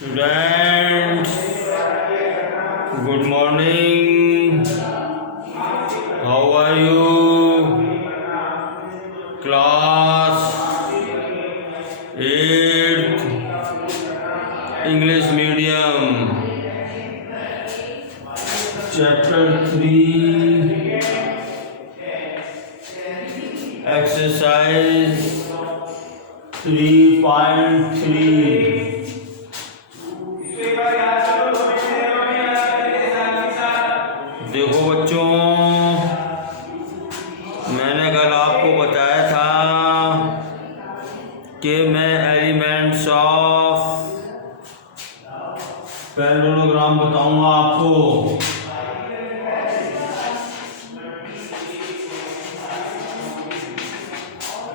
Students, good morning. How are you? Class 8th English Medium. Chapter 3. Exercise 3.3. देखो बच्चों, मैंने कल आपको बताया था कि मैं एलिमेंट्स ऑफ पैरेललोग्राम बताऊंगा आपको।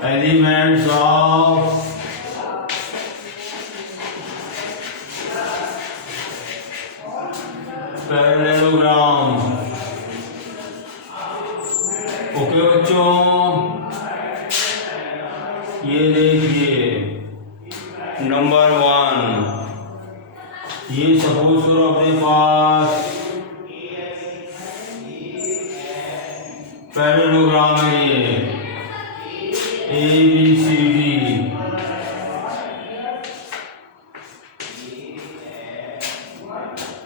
Elements of parallelogram. ओके बच्चों, ये देखिए नंबर 1, ये सपोज करो अपने पास पैरेललोग्राम है, ये ABCD।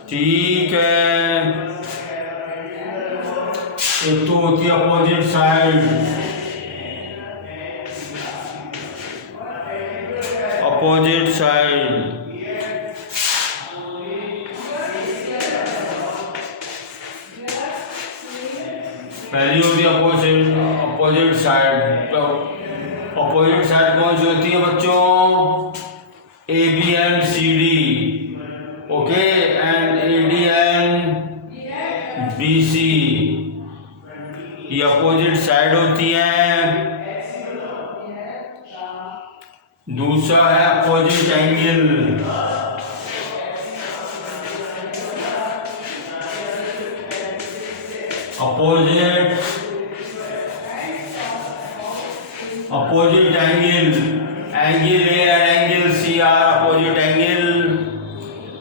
ठीक है, एक तो होती है अपोजिट साइड, अपोजिट साइड पहली होती है अपोजिट साइड। तो अपोजिट साइड कौन सी होती है बच्चों? AB and CD, okay, and AD and BC, ये अपोजिट साइड होती है। दूसरा है opposite angle, opposite angle, angle A and angle C are opposite angle,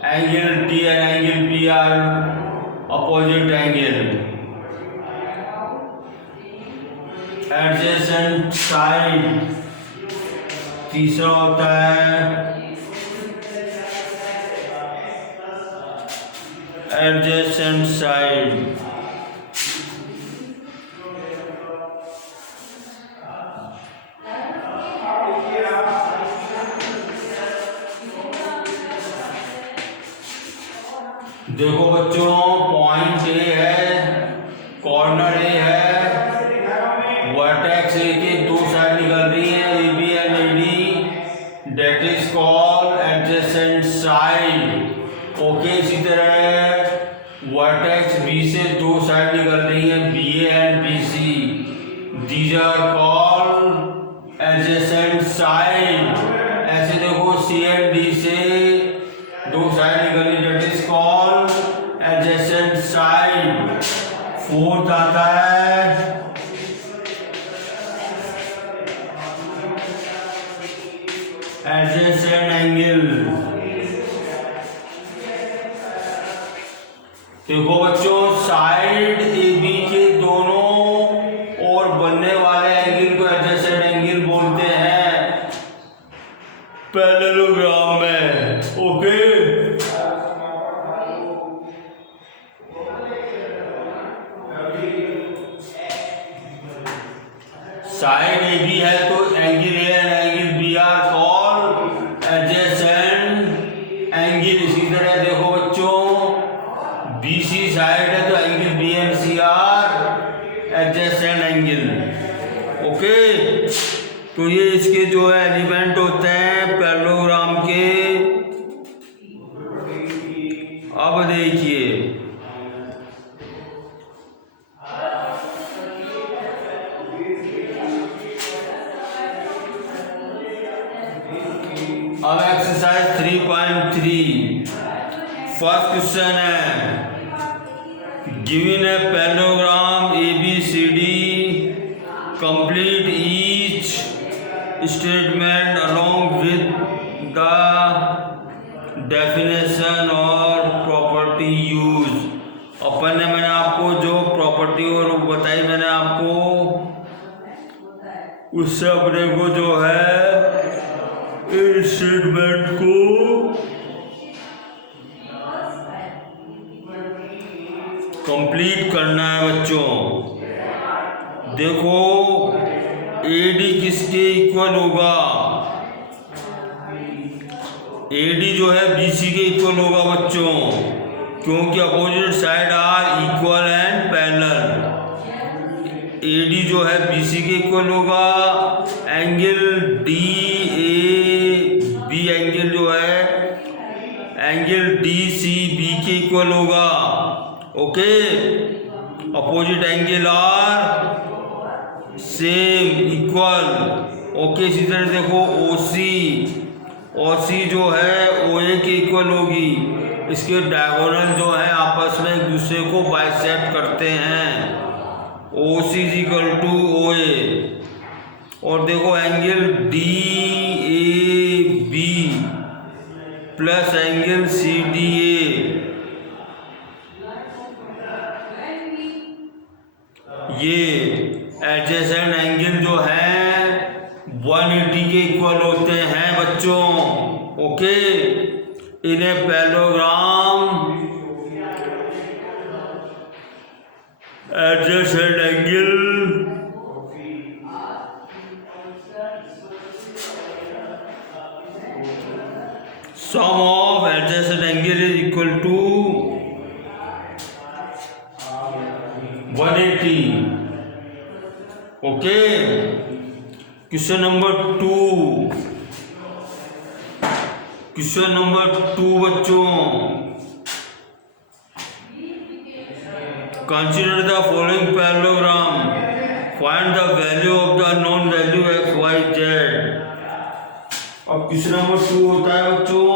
angle T and angle P are opposite angle. Adjacent side तीसरा होता है adjacent side. देखो बच्चों, पॉइंट A है, कॉर्नर A है, वर्टेक्स A के दो साइड निकल रही है, AB and AD, that is called adjacent side. Okay, इसी तरह वर्टेक्स B से दो साइड निकल रही है, BA and BC, these are called adjacent side. ऐसे देखो C and D से दो साइड निकल रही, that is called adjacent side. Fourth आता है एडजेसेंट एंगल। देखो बच्चों, साइड AB के दोनों और बनने वाले एंगल को एडजेसेंट एंगल बोलते हैं पैरेललोग्राम में। ओके, साइड AB है तो angle A and angle B are called adjacent angle. इसी तरह देखो बच्चों, BC साइड है तो angle B and C are adjacent angle. Okay, तो ये इसके जो है एलिमेंट होते हैं पैरेललोग्राम के। अब देखिए, अब एक्सरसाइज 3.3 फर्स्ट क्वेश्चन है, given a parallelogram ABCD, complete each statement along with the definition और प्रॉपर्टी यूज। अपन ने मैंने आपको जो प्रॉपर्टी और बताई मैंने आपको, उससे अपने को जो है इस स्टेटमेंट को कंप्लीट करना है बच्चों। देखो एडी किसके इक्वल होगा, एडी जो है बीसी के इक्वल होगा बच्चों, क्योंकि opposite side are equal and parallel. A D है बीसी के इक्वल होगा, angle D A B angle जो है एंगल डी सी बी के इक्वल होगा। Okay, opposite angle are same equal. Okay, इसी तरह देखो ओसी जो है ओए के इक्वल होगी, इसके डायगोनल जो है आपस में एक दूसरे को बाइसेक्ट करते हैं। ओसी इज इक्वल टू ओए। और देखो angle D A B plus angle C D A, ये एडजेसेंट एंगल जो है 180 के इक्वल होते हैं बच्चों। ओके, इन्हें parallelogram adjacent angle sum of adjacent angle is equal to 180। Okay, question number 2 बच्चों, consider the following parallelogram, find the value of the known value x y z. अब question number 2 होता है बच्चों,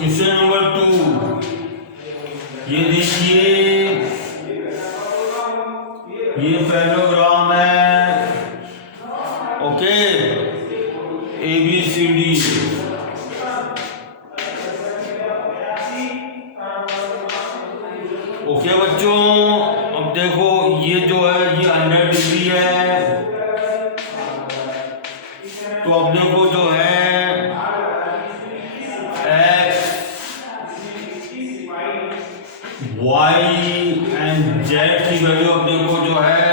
question number 2, ये देखिए ये parallelogram है। Okay, A B C D. Okay बच्चों, अब देखो ये जो है ये 100 डिग्री है, तो अब देखो जो है वाई एंड जेड की वैल्यू अपने को जो है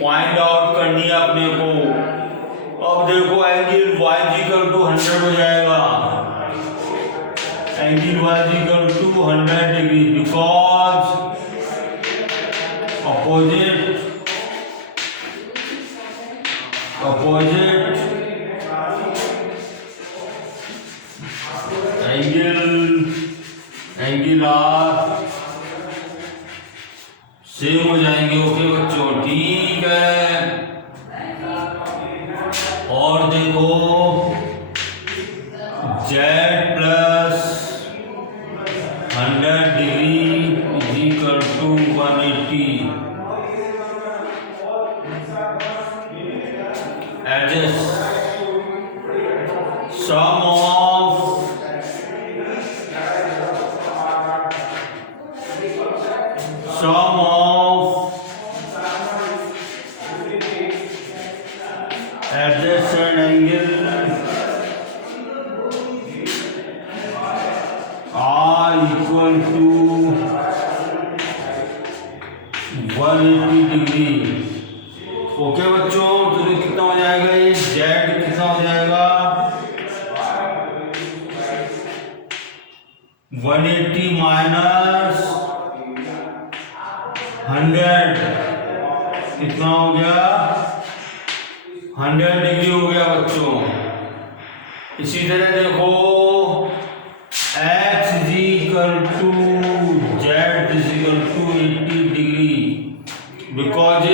पॉइंट आउट करनी है अपने को। अब देखो एंगल वाई इक्वल टू 100 हो जाएगा, angle y equal to 100 degree, because opposite angle are same हो जाएंगे। ओके बच्चों, ठीक है। और देखो Z plus 100 degree is equal to 180। Adjacent sum of adjacent angle are equal to 180 degree. Okay बच्चों, तो ये कितना हो जाएगा, ये जेड कितना हो जाएगा 180 माइनस 100 कितना हो गया 100 डिग्री हो गया बच्चों। इसी तरह देखो x is equal to z is equal to 80 degree because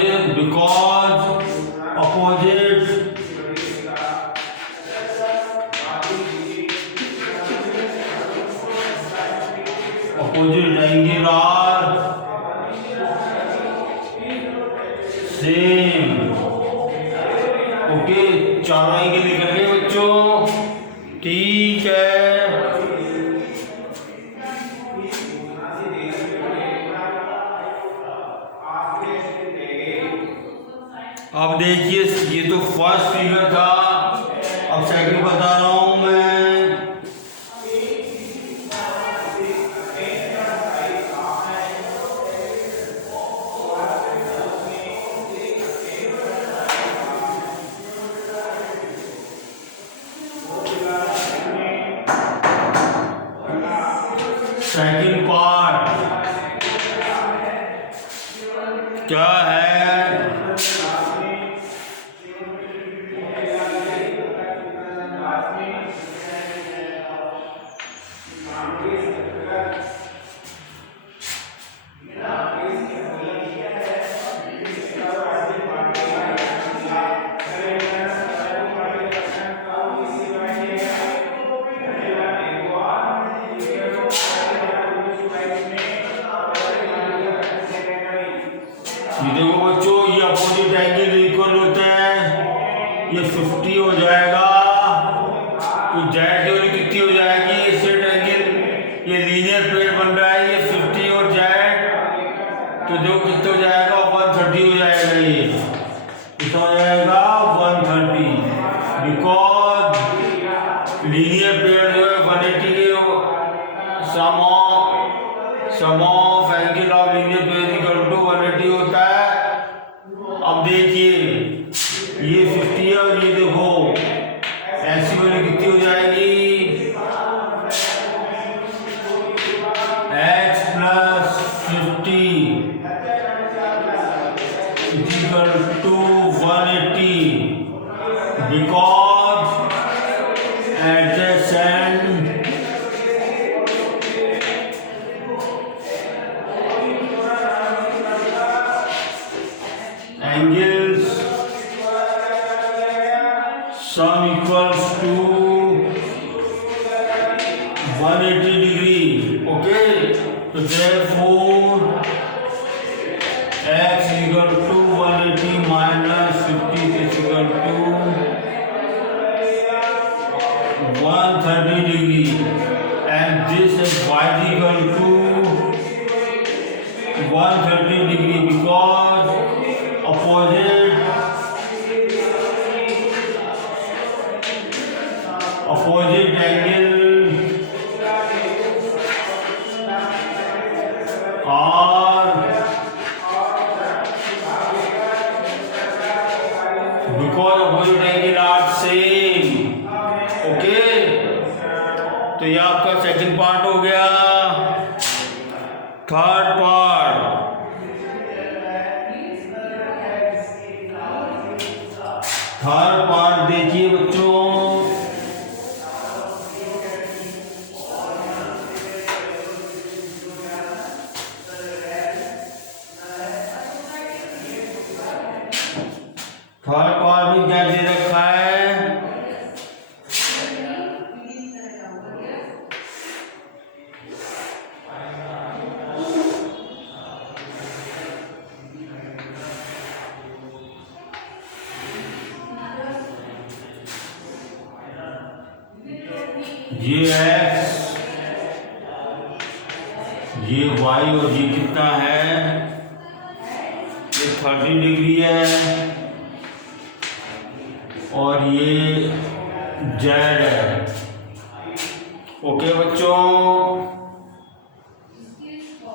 opposite angle are same. Okay, चारों एंगल निकल गए बच्चों, ठीक है। अब देखिए, ये तो फर्स्ट फिगर था, अब सेकंड बता रहा हूं मैं। सेकंड पार्ट क्या है? देखो बच्चों, ये अपोजिट एंगल इक्वल होते हैं, ये 50 हो जाएगा, तो जेड की वैल्यू कितनी हो जाएगी? सेट एंगल, ये लीनियर पेयर बन रहा है, ये 50 और जेड, तो देखो कितना हो जाएगा? 130 हो जाएगा, ये कितना हो जाएगा? 130, बिकॉज लीनियर पेयर जो है 180 के sum of angle of linear pair equal to 180 होता है। अब देखिए, ये 50 है और ये देखो ऐसी वैल्यू कितनी हो जाएगी? x plus 50 equal to 180 because adjacent angles sum equals to 180 degree. Okay, so therefore x equal to 180 minus 50 is equal to 130 degree, and this is y is equal to 130 degree because opposite angle are same. Okay, तो ये आपका second part हो गया। Third part देखिए बच्चों, third part में क्या दे रखा है? ये x, ये y और ये कितना है? ये 30 डिग्री है और ये z है। ओके बच्चों,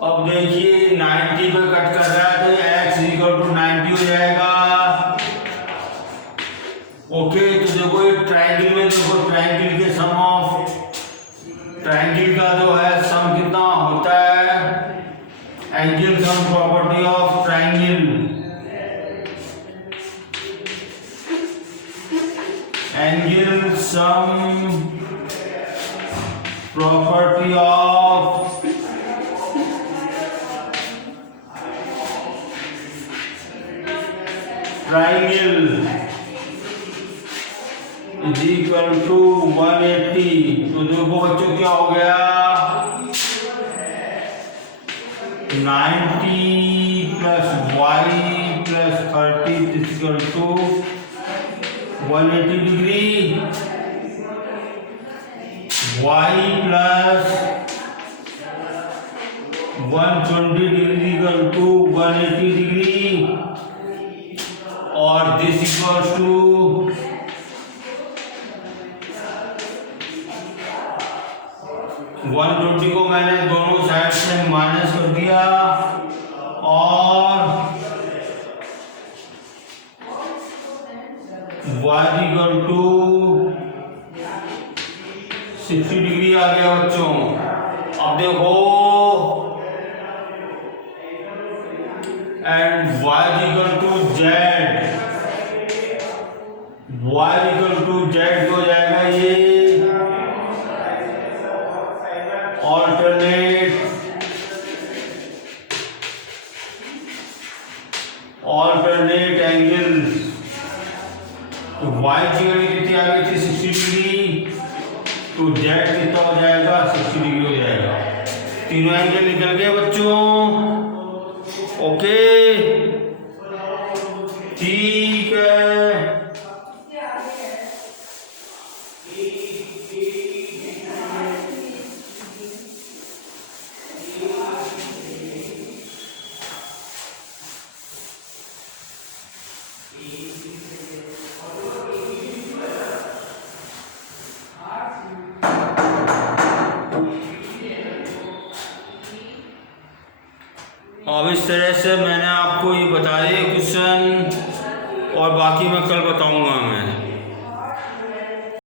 अब देखिए 90 पे कट कर रहा है तो x इक्वल टू 90 हो जाएगा। ओके, तो देखो ये ट्रायंगल में, देखो ट्रायंगल के सम ऑफ ट्रायंगल का जो है सम कितना होता है? Angle sum property of triangle, angle sum property of triangle is equal to 180। तो देखो बच्चों क्या हो गया, 90 plus y plus 30 equal to 180 degree, y plus 120 degree equal to 180 degree, और दिस इक्वल टू 120 को मैंने दोनों साइड से माइनस कर दिया, और y इक्वल टू 60 डिग्री आ गया बच्चों। अब देखो, and y equal to z, y equal to z हो जाएगा ये ऑल्टरनेट एंगल्स। तो y की वैल्यू कितनी आ गई थी 60 डिग्री, तो z कितना हो जाएगा 60 डिग्री हो जाएगा। तीनों एंगल निकल गए बच्चों। ओके ठीक है। अब इस तरह से मैंने आपको ये बताया क्वेश्चन, और बाकी मैं कल बताऊंगा मैं।